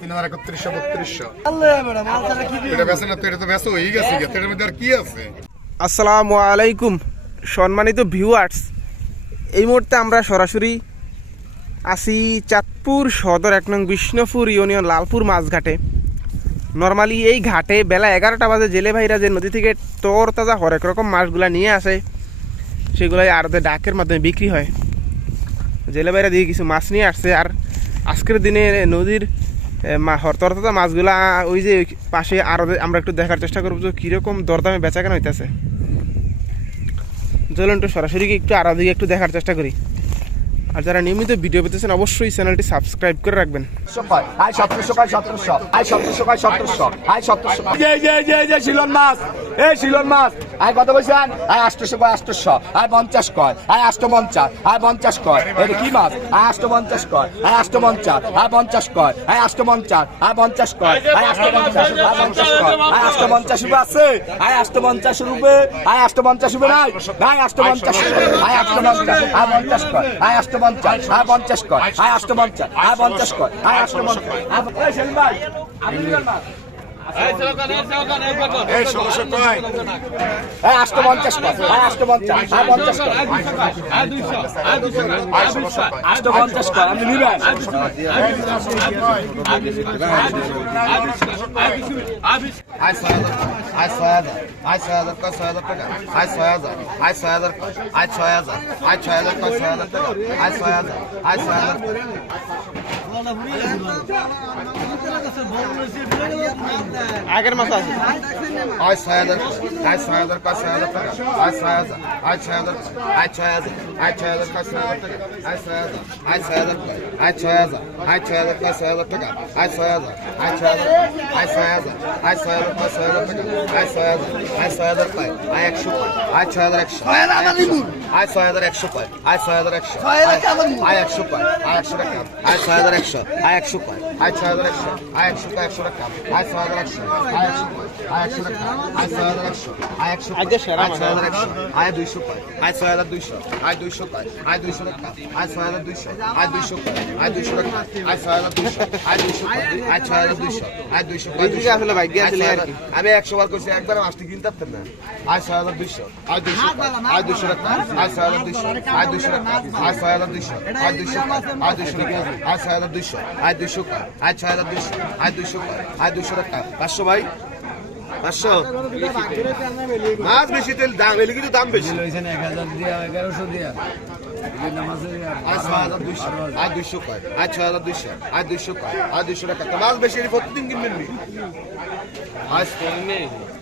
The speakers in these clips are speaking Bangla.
তিন হাজার একত্রিশশো বত্রিশশো। এটা বেছে না তো এটা তো ব্যস্ত হয়ে গেছে এটার মধ্যে আর কি আছে? আসসালামু আলাইকুম সম্মানিত ভিউয়ার্স। এই মুহূর্তে আমরা সরাসরি আসি চাঁদপুর সদর এক নং বিষ্ণুপুর ইউনিয়ন লালপুর মাছঘাটে নর্মালি এই ঘাটে বেলা এগারোটা বাজে জেলে ভাইরা যে নদী থেকে তর তাজা হরেক রকম মাছগুলা নিয়ে আসে। সেগুলাই আড়তে ডাকের মাধ্যমে বিক্রি হয়। জেলে ভাইরা দিয়ে কিছু মাছ নিয়ে আসছে আর আজকের দিনে নদীর মা- মাছগুলা, ওই যে পাশে আরও আমরা একটু দেখার চেষ্টা করব যে কীরকম দরদামে বেচা কেন হইতেছে। চলুন একটু সরাসরি একটু আরও দিকে একটু দেখার চেষ্টা করি। আর যারা নিয়মিত ভিডিও পেতেছেন, অবশ্যই চ্যানেলটি সাবস্ক্রাইব করে রাখবেন। মাছ, এই শিলন মাছ। আয় কত বলছেন আয়? আষ্টশো কয়, আষ্টশো। আয় পঞ্চাশ কয়, আয় আষ্ট পঞ্চাশ আয় পঞ্চাশ কয়। এটা কি মাছ? আয় আষ্ট পঞ্চাশ কয়, আয় আষ্ট পঞ্চাশ আয় পঞ্চাশ কয়, আয় আষ্ট পঞ্চাশ আয় পঞ্চাশ কয়, আয় আষ্ট পঞ্চাশ আয় পঞ্চাশ কয়। আয় আষ্ট পঞ্চাশ রুপে আছে, আয় আষ্ট পঞ্চাশ রুপে, আয় আষ্ট পঞ্চাশ রুপে নাই। নাই আষ্ট পঞ্চাশ আয় আষ্ট পঞ্চাশ আয় পঞ্চাশ কয়, আয় আষ্ট পঞ্চাশ আয় পঞ্চাশ কয়, আয় আষ্ট পঞ্চাশ আয় পঞ্চাশ কয়। আয় আষ্ট পঞ্চাশ আয় ভাই, আপনি মাছ? আটশো পঞ্চাশ আটশো পঞ্চাশ আটশো পঞ্চাশ আপনি নিবেন আজ ছয় হাজার আজ ছয় হাজার কয় ছয় হাজার টাকা আজ ছয় হাজার আজ ছয় হাজার আজ ছয় হাজার আজ ছয় হাজার কয় ছয় আগের মাছ আছে আয় ছয় হাজার আয় ছয় হাজার কয় ছয় হাজার টাকা আয় ছয় হাজার আয় ছয় হাজার আয় ছয় হাজার আয় ছয় হাজার কয় ছয় হাজার টাকা আয় ছয় হাজার আয় ছয় হাজার আয় ছয় হাজার আয় ছয় হাজার কয় ছয় হাজার টাকা আয় ছয় হাজার আয় ছয় হাজার আয় ছয় হাজার আয় ছয় হাজার কয় ছয় হাজার টাকা আয় ছয় হাজার আয় ছয় হাজার কয় আয় একশো কয় আয় ছয় হাজার একশো আয় ছয় হাজার একশো কয় আয় ছয় হাজার একশো আয় একশো কয় আয় একশো টাকা আয় ছয় হাজার একশো আয় একশো কয় আয় ছয় হাজার একশো আয় একশো একশো টাকা আয় ছয় হাজার একশো আয় একশো আয় একশো টাকা আয় ছয় হাজার একশো আয় একশো আয় ছয় হাজার একশো আয় দুইশো কয় আয় ছয় হাজার দুইশো আয় দুইশো কয় আয় দুইশো টাকা আয় ছয় হাজার দুইশো আয় দুইশো আয় দুইশো টাকা আয় ছয় হাজার দুইশো আয় দুইশো আয় ছয় হাজার দুইশো আয় দুইশো এইদিকে আসলে হাজার- কি। আমি একশো বার করছি একবার মাছটি কিনতে পারতেন না আয় ছয় হাজার দুইশো আয় দুইশো আয় দুইশো টাকা আয় ছয় হাজার দুইশো আয় দুইশো টাকা আয় ছয় হাজার দুইশো আয় দুইশো আয় দুইশো আয় ছয় হাজার দুইশো আয় দুইশো আয় ছয় হাজার দুইশো আয় দুইশো আয় দুইশো টাকা। পাঁচশো ভাই পাঁচশো। মাছ বেশি তেল দাম এলে কিন্তু দাম বেশি। ছয় হাজার দুইশো আয় দুইশো কয় আয় ছয় হাজার দুইশো আয় দুইশো কয় আয় দুইশো টাকা। মাছ বেশি প্রতিদিন কিনবেন আয়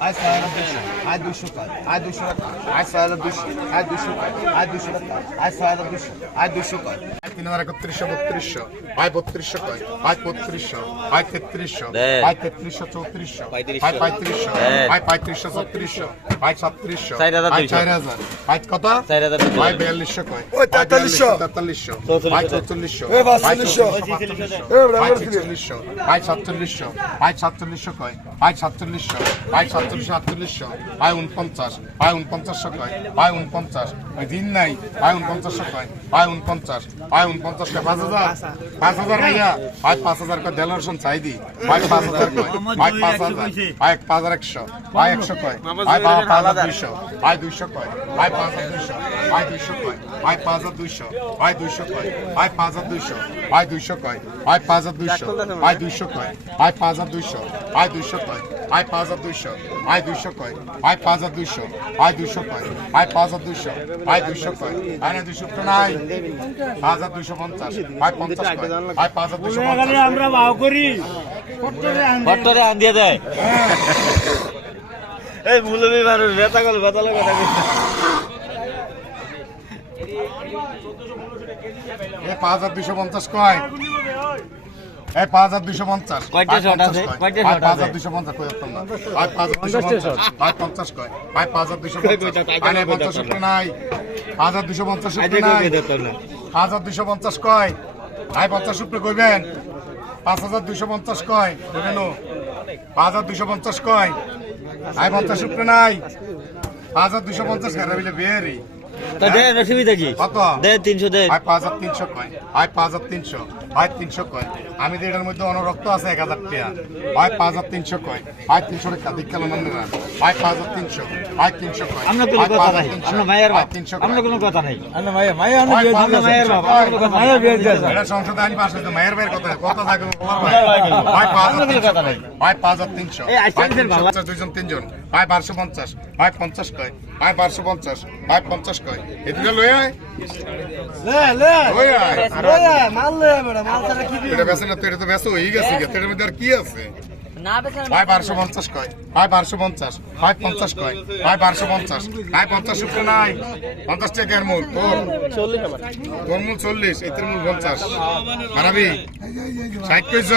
আয় ছয় হাজার দুইশো আয় দুইশো কয় আয় দুইশো টাকা আয় ছয় হাজার দুইশো আয় দুইশো কয় আয় দুইশো টাকা আয় ছয় হাজার দুইশো আয় দুইশো কয় তিন হাজার একত্রিশশো বত্রিশশো আয় বত্রিশশো কয় আয় বত্রিশশো আয় তেত্রিশশো আয় তেত্রিশশো চৌত্রিশশো আয় পঁয়ত্রিশশো আয় পঁয়ত্রিশশো ছত্রিশশো আয় ছত্রিশশো আয় চার হাজার আয় কত? আয় বিয়াল্লিশশো কয়। তেতাল্লিশশো। তেতাল্লিশশো আয় চৌচল্লিশশো। আয়। চৌচল্লিশশো আয় ছেচল্লিশশো আয় সাতচল্লিশশো আয় সাতচল্লিশশো কয় আয় সাতচল্লিশশো আয় সাতচল্লিশশো আটচল্লিশশো আয় উনপঞ্চাশ আয় উনপঞ্চাশশো কয় আয় উনপঞ্চাশ দিন নাই আয় উনপঞ্চাশশো কয় আয় উনপঞ্চাশ আয় উনপঞ্চাশ কয় পাঁচ হাজার পাঁচ হাজার ভাইয়া আয় পাঁচ হাজার কয় দেলারসন চাই দি আয় পাঁচ হাজার কয় আয় পাঁচ হাজার আয় পাঁচ হাজার একশো আয় একশো কয় আয় বাবা পাঁচ হাজার দুইশো আয় দুইশো কয় আয় পাঁচ হাজার দুইশো আয় দুইশো কয় আয় পাঁচ হাজার দুইশো আয় দুইশো কয় আয় পাঁচ হাজার দুইশো আয় দুইশো কয় আয় পাঁচ হাজার দুইশো আয় দুইশো কয় আয় পাঁচ হাজার দুইশো আয় দুইশো কয় আয় পাঁচ হাজার দুইশো আয় দুইশো কয় আয় পাঁচ হাজার দুইশো আয় দুইশো কয় আয় পাঁচ হাজার দুইশো আয় দুইশো কয় আয় না দুইশো তো নাই। পাঁচ হাজার দুইশো পঞ্চাশ আয় পঞ্চাশ কয় আয় পাঁচ হাজার দুইশো পঞ্চাশ আমরা ভাও করি। ভট্টরে আন দিয়ে। দেয় এই মুলবি মানুষ বেতা গল বেতা লাগে পাঁচ হাজার দুইশো পঞ্চাশ কয়। এই পাঁচ হাজার দুইশো পঞ্চাশ। পাঁচ আছে? হাজার দুইশো পঞ্চাশ। আয় পাঁচ হাজার পঞ্চাশ কয়? আয় পাঁচ হাজার দুইশো পঞ্চাশ। আয় নাই পঞ্চাশ উপরে নাই। পাঁচ হাজার দুইশো পঞ্চাশ নাই। পাঁচ হাজার দুইশো পঞ্চাশ কয়? আয় পঞ্চাশ উপরে কইবেন? পাঁচ হাজার দুইশো পঞ্চাশ কয়? কইবেন। পাঁচ হাজার দুইশো পঞ্চাশ কয়? আয় পঞ্চাশ উপরে নাই। পাঁচ হাজার দুইশো পঞ্চাশ খারাপ বেয়ারি তা দেন অসুবিধা কি? কত? দেন তিনশো দেন। আয় পাঁচ হাজার তিনশো কয়। আয় পাঁচ হাজার তিনশো। আয় তিনশো কয়। আমি তো এটার মধ্যে অনরক্ত আছে এক হাজার টাকা আয় পাঁচ হাজার তিনশো কয়। আয় তিনশো টাকা দীক্ষা নন্দন আয় পাঁচ হাজার তিনশো। আয় তিনশো কয়। আমরা কোনো কথা নাই। আমরা মায়ের বাপ। তিনশো আমরা কোনো কথা নাই। আমরা মায়ের বাপ আমরা কোনো মায়ের বিয়ে দিয়েছে এটা সংসদে আইন পাশ হয়েছে। মায়ের ভাইয়ের কথা। কথা থাকে। ভাই, আয় পাঁচ আমরা হাজার কোনো তিনশো কথা নাই। আয় পাঁচ হাজার তিনশো দুইজন তিনজন। আয় বারোশো পঞ্চাশ। আয় পঞ্চাশ কয়? আয় বারোশো পঞ্চাশ। আয় পঞ্চাশ কয়? এদিকে লয়ে আয়। এটা বেছে না তো এটা তো বেছে হয়ে গেছে এটার মধ্যে আর কি আছে? আয় বারোশো পঞ্চাশ কয়? আয় বারোশো পঞ্চাশ। আয় পঞ্চাশ কয়? আয় বারোশো পঞ্চাশ। আয় পঞ্চাশ উপরে নাই। পঞ্চাশ টাকার মূল। তোর তোর মূল চল্লিশ এতের মূল পঞ্চাশ। হারাবি ষাট কইস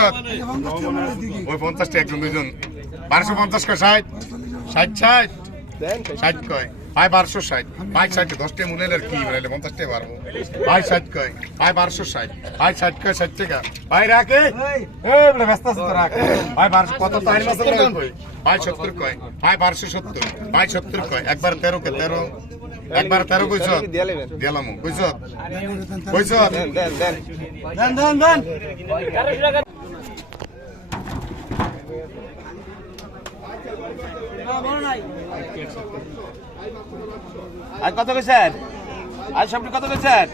ওই পঞ্চাশ টাকা একজন দুজন বারোশো পঞ্চাশ কয় ষাট? ষাট ষাট। ষাট কয়। আয় বারোশো ষাট। আয় ষাট দশ টাকা কি বলে পঞ্চাশ টাকা পারব। ষাট কয়। আয় বারোশো ষাট। আয় ষাট কয় ষাট টাকা। আয় রাখে ব্যস্ত আছে তো রাখ। আয় বারোশো কত তাই মাসে কয় আয় সত্তর কয়। আয় বারোশো সত্তর। আয় সত্তর কয়। একবার তেরো কে তেরো। একবার তেরো কইছ? দিলাম কইছ? কইছ? আর কত কইছেন? আর সবটি কত কইছেন?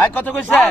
আয় কত কইছেন?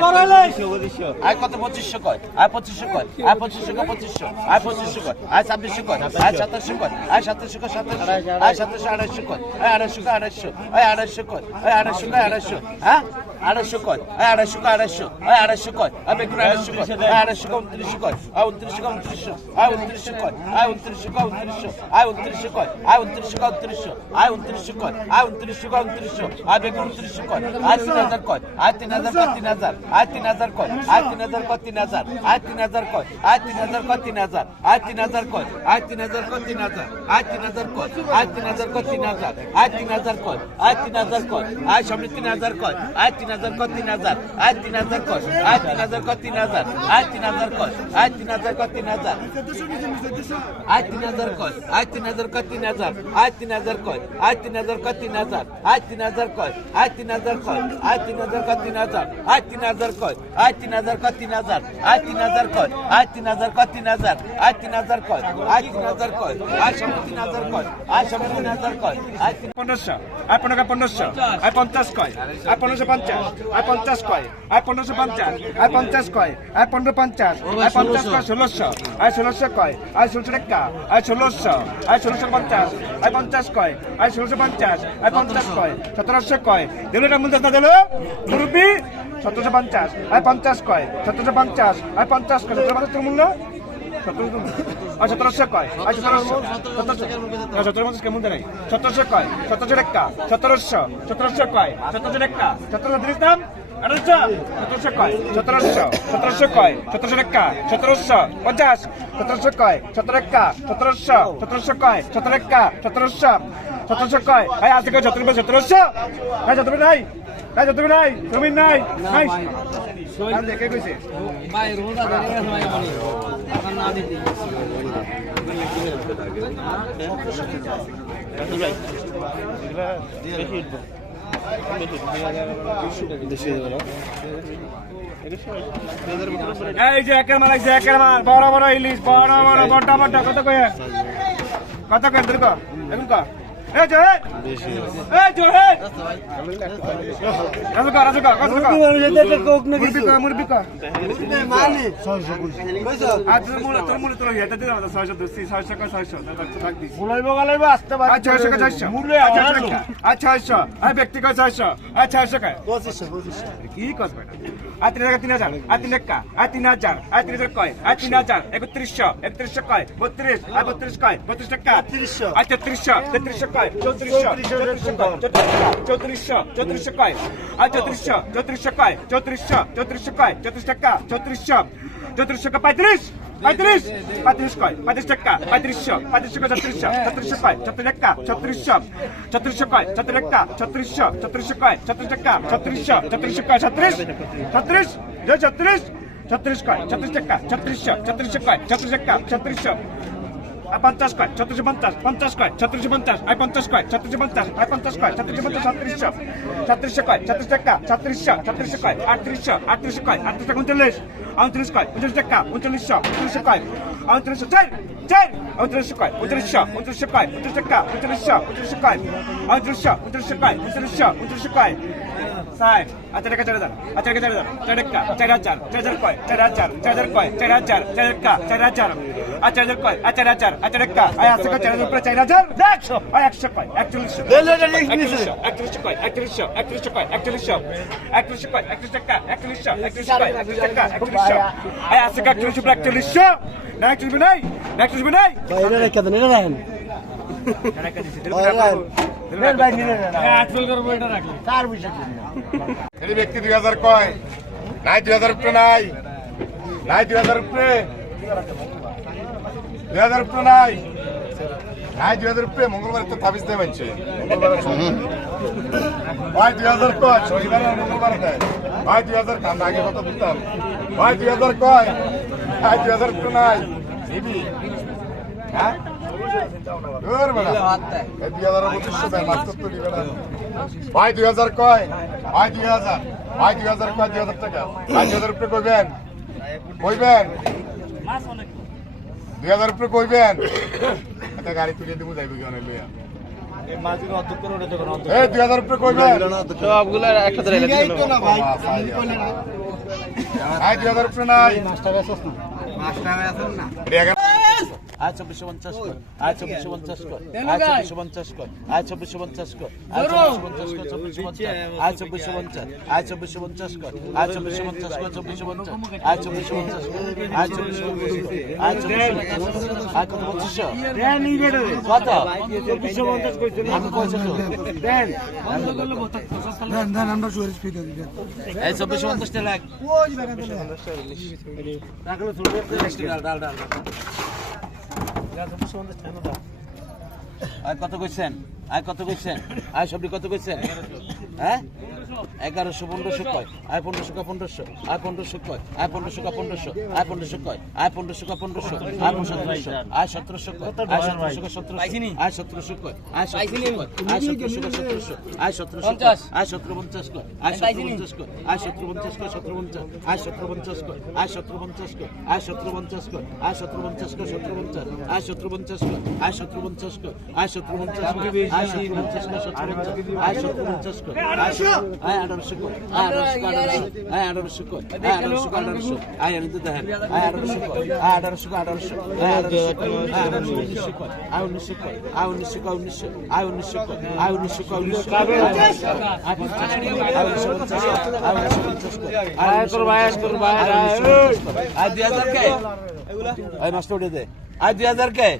আয় কত পঁচিশশো কয়? আয় পঁচিশশো কয়? আয় পঁচিশশো কয় পঁচিশশো? আয় পঁচিশশো কয়? আয় ছাব্বিশশো কয়? আয় সাতাশশো কয়? আয় সাতাশশো কয় সাতাশশো? আয় সাতাশশো আড়াইশো কয়? আড়াইশো কয় আড়াইশো? আয় আড়াইশো কয় আড়াইশো কয় আড়াইশো? হ্যাঁ? আড়াইশো কয় আড়াইশো কয় আড়াইশো আয় আড়াইশো কয় আয় বেগুন আড়াইশো কয় আয় আড়াইশো কয় উনত্রিশশো কয় আয় উনত্রিশশো কয় উনত্রিশশো আয় উনত্রিশশো কয় আয় উনত্রিশশো কয় উনত্রিশশো আয় উনত্রিশশো কয় আয় উনত্রিশশো কয় উনত্রিশশো আয় উনত্রিশশো কয় আয় উনত্রিশশো কয় উনত্রিশশো আয় বেগুন উনত্রিশশো কয় আয় তিন হাজার কয় আয় তিন হাজার কয় তিন হাজার আয় তিন হাজার কয় আয় তিন হাজার কয় তিন হাজার আয় তিন হাজার কয় আয় তিন হাজার কয় তিন হাজার আয় তিন হাজার কয় আয় তিন হাজার কয় তিন হাজার আয় তিন হাজার কয় আয় তিন হাজার কয় তিন হাজার আয় তিন হাজার কয় আয় তিন হাজার কয় আয় সামনে তিন হাজার কয় আয় তিন হাজার কয় তিন হাজার আয় তিন হাজার কয় আয় তিন হাজার কয় তিন হাজার আয় তিন হাজার কয় আয় তিন হাজার কয় তিন হাজার আয় তিন হাজার কয় আয় তিন হাজার কয় তিন হাজার আয় তিন হাজার কয় আয় তিন হাজার কয় তিন হাজার আয় তিন হাজার কয় আয় তিন হাজার কয় আয় তিন হাজার কয় তিন হাজার আয় তিন হাজার কয় আয় তিন হাজার কয় তিন হাজার আয় তিন হাজার কয় আয় তিন হাজার কয় তিন হাজার আয় তিন হাজার কয় আয় তিন হাজার কয় আয় সামনে তিন হাজার কয় আয় সামনে তিন হাজার কয় আয় পনেরোশো আয় পনেরো পনেরোশো আয় পঞ্চাশ কয় আয় পনেরোশো পঞ্চাশ আয় পঞ্চাশ কয় আয় পনেরোশো পঞ্চাশ আয় পঞ্চাশ কয় আয় পনেরো পঞ্চাশ আয় পঞ্চাশ কয় ষোলোশো আয় ষোলোশো কয় আয় ষোলোশো টাকা আয় ষোলোশো আয় ষোলোশো পঞ্চাশ আয় পঞ্চাশ কয় আয় ষোলোশো পঞ্চাশ আয় পঞ্চাশ কয় সতেরোশো কয়। দিল এটা মূল দিল? মুরব্বী? সতেরোশো পঞ্চাশ আয় পঞ্চাশ কয় সতেরোশো পঞ্চাশ আয় পঞ্চাশ কয় সতেরো পঞ্চাশ মূল্য? সতেরোশো কয়? আয় সতেরোশো। সতেরোশো সতেরো পঞ্চাশ কেমন দেয় সতেরোশো কয়? সতেরোশো একটা সতেরোশো। সতেরোশো কয়? সতেরোশো একটা সতেরোশো তিরিশ দাম? সতেরোশো কয়? সতেরোশো। সতেরোশো কয়? সতেরোশো একটা সতেরোশো পঞ্চাশ। সতেরোশো কয়? সতেরো একটা সতেরোশো। সতেরোশো কয়? সতেরো একটা সতেরোশো। সতেরোশো কয়? আয় আজকে সতেরো সতেরোশো? নাই সতেরো নাই নাই সতেরো নাই জমিন নাই নাই দেখে কইছে এই যে একের মাল আছে একের মাল বড় বড় ইলিশ বড় বড় বড় বড় কত কয়ে কত কয়ে দেখো দেখুন ক এই জোহে! এই জোহে! রাজু ক রাজু ক কত ক মুরবি ক মুরবি ক আজ মূল তোর মূল তোর এটা দিলাম 600 200 600 ক 600 থাকবি বলাইব গলাইব আসতে পারে। আচ্ছা 600 ক 600 মূল্যে আচ্ছা 600 আই ব্যক্তি ক 600 আচ্ছা 600 ক কি কস বেটা? আয় তিন হাজার তিন হাজার আয় তিন একা আয় তিন হাজার আয় তিন হাজার কয় আয় তিন একত্রিশশো একত্রিশশো কয় বত্রিশ আয় বত্রিশ কয় বত্রিশ টাকা আয় তেত্রিশশো তেত্রিশশো কয়? চৌত্রিশশো। চৌত্রিশশো কয়? চৌত্রিশশো। চৌত্রিশশো কয়? আয় চৌত্রিশশো। চৌত্রিশশো কয়? চৌত্রিশশো। চৌত্রিশশো কয়? চৌত্রিশ টাকা? চৌত্রিশশো। চৌত্রিশশো কয়? পঁয়ত্রিশ। পঁয়ত্রিশ। পঁয়ত্রিশ কয়? পঁয়ত্রিশ টাকা? পঁয়ত্রিশশো। পঁয়ত্রিশশো কয়? ছত্রিশশো ছত্রিশশো কয়? ছত্রিশ টাকা? ছত্রিশশো ছত্রিশশো কয়? ছত্রিশ টাকা? ছত্রিশশো ছত্রিশশো কয়? ছত্রিশ টাকা? ছত্রিশশো ছত্রিশশো কয়? ছত্রিশ। ছত্রিশ। ছত্রিশ। ছত্রিশ কয়? ছত্রিশ টাকা? ছত্রিশশো। ছত্রিশশো কয়? ছত্রিশ টাকা? ছত্রিশশো। আর পঞ্চাশ কয়, ছত্রিশশো পঞ্চাশ পঞ্চাশ কয়, ছত্রিশশো পঞ্চাশ আর পঞ্চাশ কয়, ছত্রিশশো পঞ্চাশ আর পঞ্চাশ কয়, ছত্রিশশো পঞ্চাশ, ছত্রিশশো। ছত্রিশশো কয় ছত্রিশ টাকা ছত্রিশশো ছত্রিশশো কয়, আটত্রিশশো আটত্রিশশো কয় আটত্রিশশো উনচল্লিশ উনত্রিশ কয়, উনচল্লিশ টাকা উনচল্লিশশো উনচল্লিশশো কয় উনত্রিশশো চার চার উনত্রিশশো কয় উনত্রিশশো উনত্রিশশো কয় উনত্রিশ টাকা উনত্রিশশো উনত্রিশশো কয় উনত্রিশশো উনত্রিশশো কয় উনত্রিশশো উনত্রিশশো কয় ষাট আচ্ছা টাকা চার হাজার। আচ্ছা টাকা চার হাজার। চার টাকা চার হাজার। চার হাজার কয়। চার হাজার। চার হাজার কয়। চার হাজার। চার টাকা চার হাজার। আর চার হাজার কয়। আর চার হাজার। আর চার টাকা আর কয় চার হাজার উপরে চার হাজার। একশো আর একশো কয়। একচল্লিশশো। একচল্লিশশো। একচল্লিশশো কয়। একচল্লিশশো। একচল্লিশশো কয়। একচল্লিশশো। একচল্লিশশো কয়। একচল্লিশ টাকা একচল্লিশশো। একচল্লিশশো কয়। একচল্লিশ টাকা একচল্লিশশো। আর আশি একচল্লিশ উপরে একচল্লিশশো। না একচল্লিশ নাই। না একচল্লিশ নাই। এটা রেখে দেন এটা রাখেন এই ব্যক্তি দুই হাজার কয়? নাই দুই হাজার নাই। নাই দুই হাজার দুই হাজার উপরে নাই। নাই দুই হাজার মঙ্গলবার তো তাবিজ দেয় মানছে ভাই দুই হাজার কয়? শনিবার মঙ্গলবার দেয়। ভাই দুই হাজার আগে কথা বলতাম। ভাই দুই হাজার কয়? ভাই দুই হাজার নাই। দিবি হ্যাঁ? মাস্টার দিবে না। ভাই দুই হাজার কয়? ভাই দুই হাজার। ভাই দুই হাজার কয় দুই হাজার টাকা? ভাই দুই হাজার উপরে কইবেন? কইবেন? দুই হাজার উপরে কইবেন? একটা গাড়ি তুলে দেবো যাইবে কি অনেক লইয়া। এই দুই হাজার উপরে কইবেন? সবগুলো একসাথে ভাই দুই হাজার উপরে নাই। এটা আয় চব্বিশশো পঞ্চাশ কর আয় চব্বিশশো পঞ্চাশ কর আয় চব্বিশশো পঞ্চাশ কর আয় চব্বিশশো পঞ্চাশ কর আয় চব্বিশশো পঞ্চাশ কর পঞ্চাশ আয় চব্বিশশো পঞ্চাশ আয় চব্বিশশো পঞ্চাশ কর আয় চব্বিশশো পঞ্চাশ কর চব্বিশশো পঞ্চাশ আয় চব্বিশশো পঞ্চাশ কর আয় চব্বিশশো পঞ্চাশ কর আয় চব্বিশশো পঞ্চাশ আয় কত পঁচিশশো কত চব্বিশশো পঞ্চাশ আমি কইছি তো এই চব্বিশশো পঞ্চাশটা লাখ ডাল ডাল ডাল কত কইছেন? আর কত কইছেন আর সবজি কত কইছেন হ্যাঁ এগারোশো পনেরোশো কয় আয় পনেরোশো কা পনেরোশো আয় পনেরোশো কয় আয় পনেরোশো কা পনেরোশো আয় পনেরোশো কয় আয় পনেরোশো কা পনেরোশো আয় সতেরোশো আয় সতেরোশো কয় আয় সতেরোশো কা সতেরোশো আয় সতেরোশো কয় আয় সতেরোশো কয় আয় সতেরোশো কা সতেরোশো আয় সতেরোশো কয় আয় সতেরো পঞ্চাশ কয় আয় সতেরো পঞ্চাশ কয় আয় সতেরো পঞ্চাশ কয় সতেরো পঞ্চাশ আয় সতেরো পঞ্চাশ কয় আয় সতেরো পঞ্চাশ কয় আয় সতেরো পঞ্চাশ কয় আয় সতেরো পঞ্চাশ কয় সতেরো পঞ্চাশ আয় সতেরো পঞ্চাশ কয় আয় সতেরো পঞ্চাশ কয় আয় সতেরো পঞ্চাশ কয় আয় সতেরো পঞ্চাশ কয় সতেরো পঞ্চাশ আয় দুই হাজার কে আয় মাস্টার উঠে দে আয় দুই হাজার কে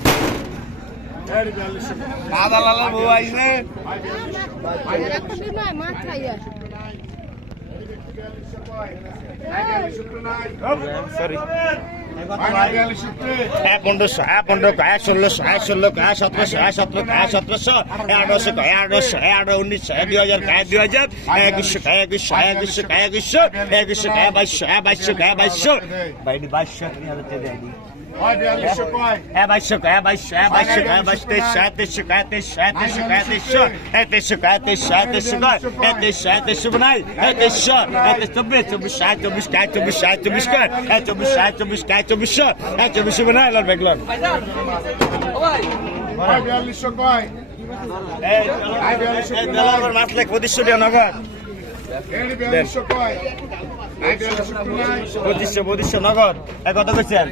ভাই বিয়াল্লিশশো দাদা লালা বউ আইছে। হ্যাঁ পনেরোশো হ্যাঁ পনেরো হ্যাঁ ষোলোশো হ্যাঁ ষোলো হ্যাঁ সতেরোশো হ্যাঁ সতেরো হ্যাঁ সতেরোশো হ্যাঁ আঠারোশো হ্যাঁ আঠারোশো হ্যাঁ আঠারো উনিশশো হ্যাঁ দুই হাজার হ্যাঁ দুই হাজার হ্যাঁ একুশশো হ্যাঁ একুশশো হ্যাঁ একুশশো হ্যাঁ একুশশো হ্যাঁ একুশশো হ্যাঁ বাইশশো হ্যাঁ বাইশশো হ্যাঁ বাইশশো। বাইশশো বাইশশো É machuca, é machuca, é machuca, é machuca, deixar, deixar, deixar, deixar, deixar, é deixar, deixar, deixar, é deixar, deixar, bunai, é deixar, é deixar, tu buscar, tu buscar, tu buscar, tu buscar, é tu buscar, tu buscar, tu buscar, é tu buscar, bunai, lá vem lá. Vai, Bialy Chocoy. É, Bialy Chocoy. É, Bialy Chocoy. É, Bialy Chocoy. É, Bialy Chocoy. পঁচিশশো পঁচিশশো, নগদ। এ কত করছেন?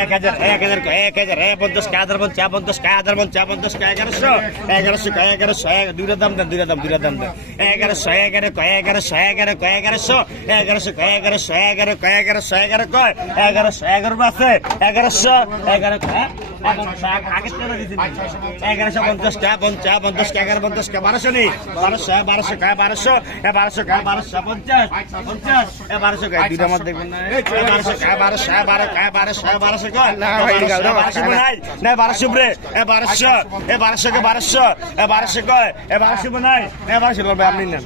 এক হাজার এক হাজার এক হাজার, এক পঞ্চাশ কে হাজার পঞ্চাশ পঞ্চাশ কে হাজার পঞ্চাশ পঞ্চাশ কে এগারোশো এগারোশো কে এগারোশো, এক, দুইটা দাম দেন, দুইটা দাম দুইটা দাম দেন। এগারোশো, এগারো কয় এগারোশো, এগারো কয় এগারোশো এগারোশো কয় এগারোশো, এগারো কয় এগারোশো, এগারো কয় এগারোশো, এগারো আছে। এগারোশো, এগারো কয় এগারোশো পঞ্চাশ টাকা পঞ্চাশ পঞ্চাশ টাকা এগারো পঞ্চাশ টাকা বারোশো নেই বারোশো বারোশো টাকা বারোশো, এ বারোশো টাকা বারোশো পঞ্চাশ পঞ্চাশ বারোশো টাকা দুইটা মত দেখবেন না বারোশো টাকা বারোশো বারো টাকা বারোশো বারোশো কয় বারোশো নাই না বারোশো রে এ বারোশো এ বারোশো কে বারোশো এ বারোশো কয় এ বারোশো নাই এ বারোশো আপনি নেন